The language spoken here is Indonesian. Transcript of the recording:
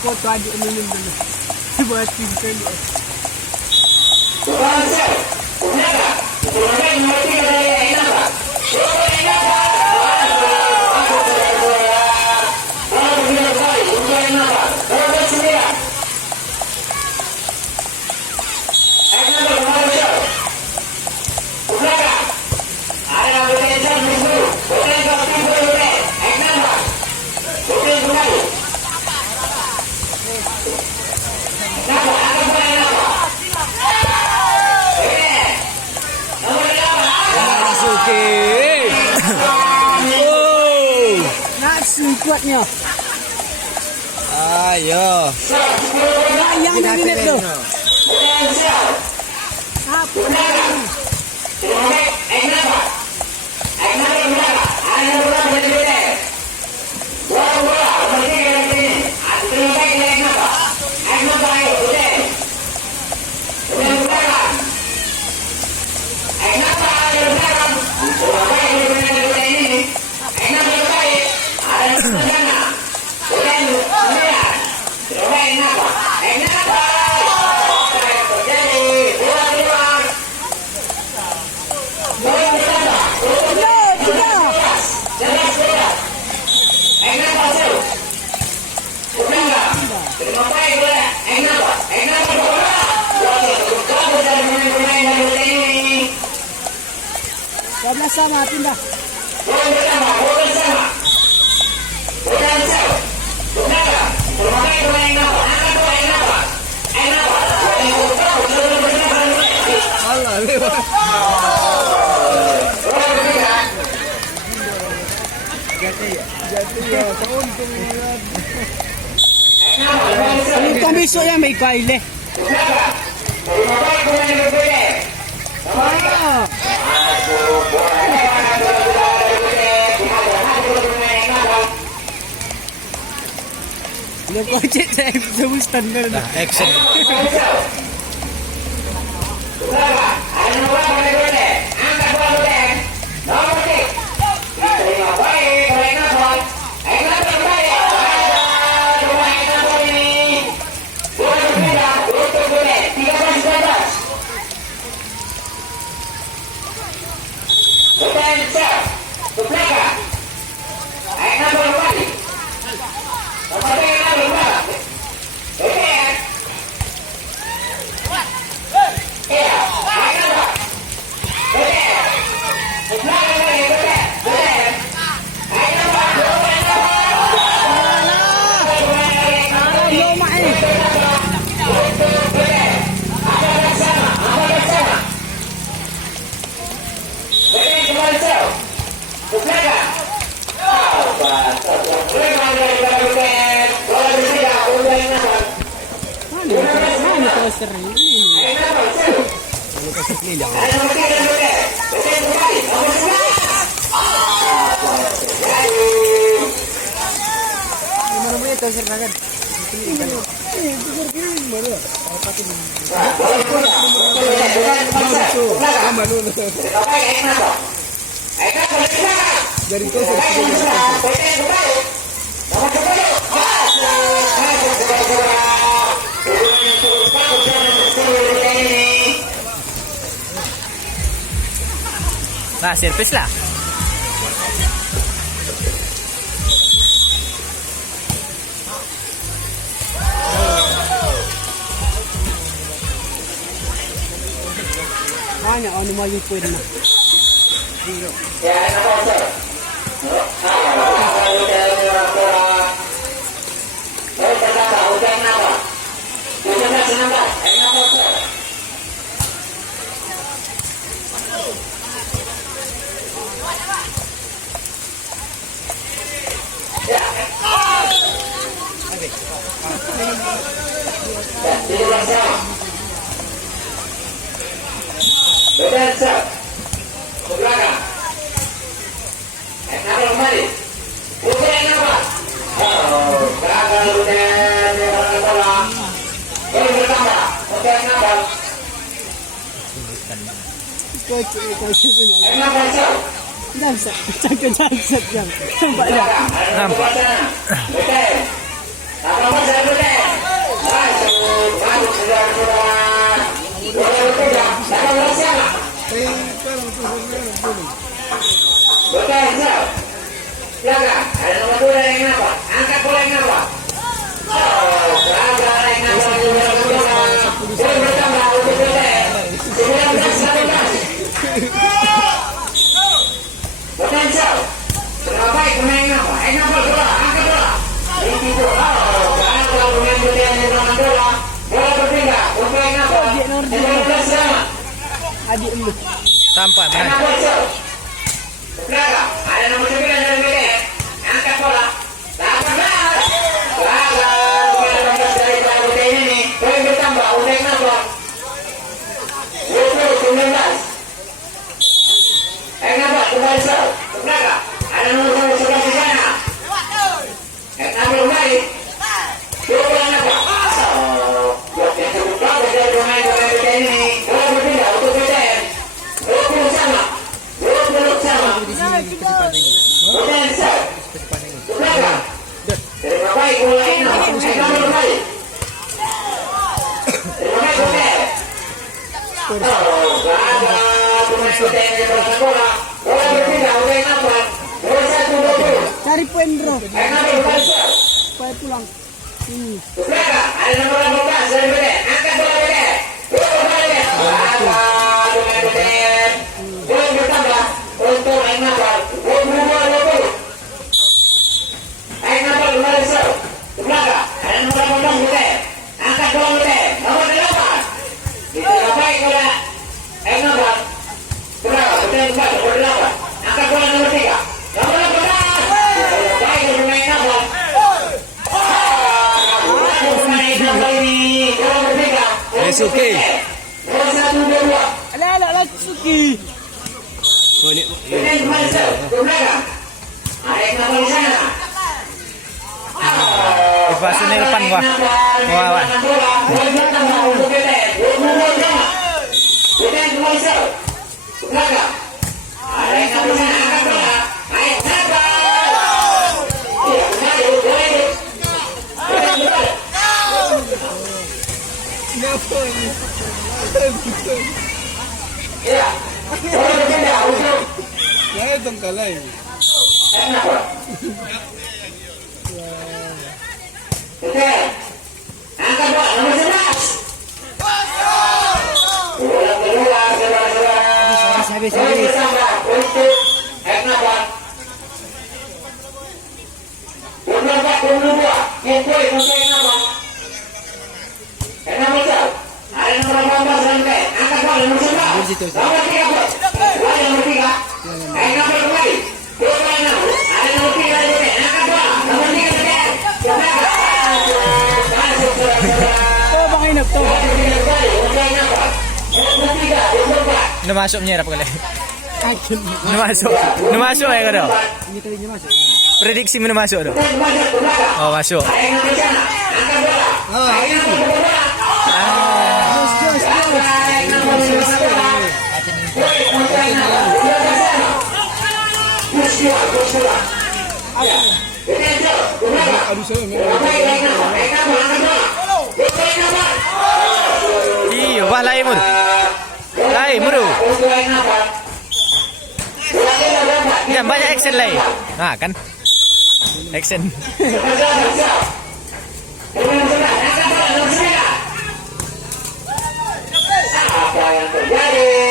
Foto adik minum dulu. Buat tinggal. Kuatnya. Ayo. Nah, yang ada minit tuh. Apa? Sama pindah. Allah lewat. Jadi ya, untung Untung besok ya may baile. Lo kocek saya sebut standar dah. Action. Dari kau nah, servis lah. Banyak orang mau yukuin mah. Coach punya. Kenapa Cok? Jamset, jamset jam. Nampak dah. Nampak. Betul. Apa saya betul? Masuk, masuk sudah. Boleh betul tak? Dapat berhasil tak? Betul Cok. Silakan. Ada nomor 2 yang kenapa? Angkat bola yang kenapa? Oh, beragam yang kenapa? Boleh bertambah untuk betul. 19-18. Betul Cok. Terlalu baik pemain apa? Kenapa bola? Angkat bola. Ini bola. Oh, beragam pemain betul yang melawan bola. Bola berpindah. Pemain apa? 19 Adik lu. Tampak benar. Kenapa Cok? Belakang. Ada nomor 9 dari BDM. Angkat bola. 18. Belakang. Pemain 18 dari BDM ini. Boleh bertambah. Udah kenapa? 20-19. Kenapa? Kembali Cok. Ke belakang. Ada nomor 11 di sana. Kenapa kembali? Coba kenapa? Blok yang cukup bagus dari pemain BDM ini. Bola berpindah untuk BDM. 20 sama. 20 sama. Bukan Cok. Ke belakang. Terima baik mulai. Kenapa kembali? Terima baik BDM. Oh, belakang. Pemain BDM yang berangkat bola. Bola berpindah untuk kenapa? 21-20. Cari poin bro. Kenapa kembali Cok? Supaya pulang. Ini. Ke belakang. Ada nomor 18 dari BDM. Angkat bola BDM. Bola BDM. Belakang. Pemain BDM. Bola bertambah untuk kenapa? 22-20. Kenapa kembali Cok? Ke belakang. Ada nomor 18 BDM. Angkat bola BDM. Nomor 8. Diterima baik oleh kenapa? Ke belakang. BDM kembali. Nomor 8. Angkat bola nomor 3. Nomor 18. Diterima baik oleh pemain kenapa? Pemain kenapa ini? Bola bertiga. It's okay. Nomor 1-2-2. Alah Latsuki. BDM kembali Cok. Ke belakang. Ada yang kenapa di sana? Lepas ini depan gua. Wah, wah. Ya, itu kalah ini. Angkat bola nomor 11. Bola kedua, saudara-saudara. Habis. Bersama untuk Hernafan. 24-22. Yang boleh untuk Hernafan. Hernafan Cok. Ada nomor 18 dan K. Angkat bola nomor 11. Nomor 13. Bola nomor 3. Hernafan kembali. Bola nomor 6. Ada nomor 3 dari K. Angkat bola. Nomor 3 dari K. Masuk saudara-saudara. Oh, bang Inap to. Udah masuk menyerap kali. Action. Udah masuk ya kado. Ini kalinya masuk. Prediksi mana masuk tuh? Oh, masuk. Iya, wah lain mur. Lain muru. Ya banyak action lain. Nah kan. Action. Apa yang terjadi?